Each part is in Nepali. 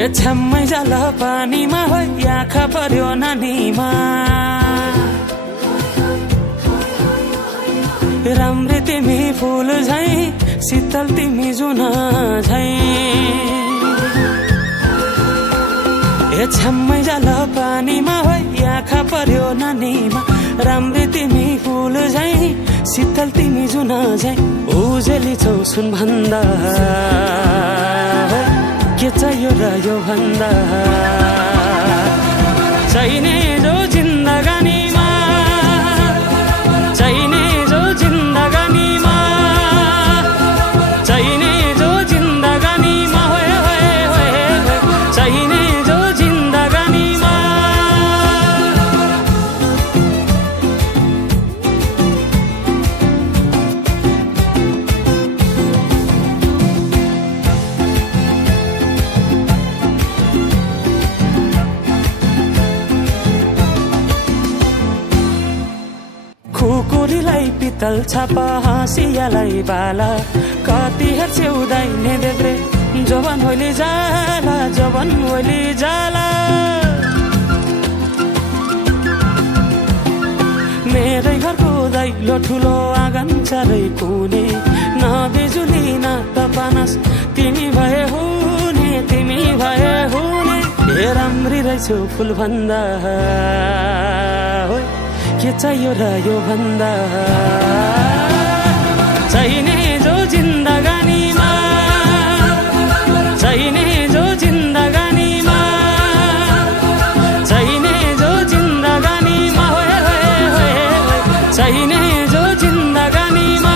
ए छ्याम्मै जाल पानीमा हो आँखा पर्यो नानीमा राम्री तिमी फूल झै शीतल तिमी जुन झै ए छ्याम्मै जाल पानीमा हो आँखा पर्यो नानीमा राम्री तिमी फूल झै शीतल तिमी जुन झै उजेली छौ सुन भन्दा के चाहियो र यो भन्दा चाहिने जो जिन्दगानीमा चाहिने जो जिन्दगानीमा चाहिने जो जिन्दगानीमा होए होए होए चाहिने जो जिन्दगानीमा खुकुरीलाई पितल छापा हाँसियालाई बाला कति हेर्छौ दाइने देब्रे जवान होली जाला जवान होली जाला मेरै घरको दैलो ठुलो आँगन चारै कुने न बिजुली न त पानस तिमी भए हुने तिमी भए हुने ए राम्री रहेछौ फुल भन्दा के चाहियो र यो भन्दा चाहिने जो जिन्दगानीमा चाहिने जो जिन्दगानीमा चाहिने जो जिन्दगानीमा होए होए होए चाहिने जो जिन्दगानीमा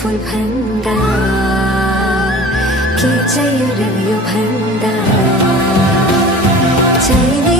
फूल भन्दा के चाहियो र यो भन्दा चाहिने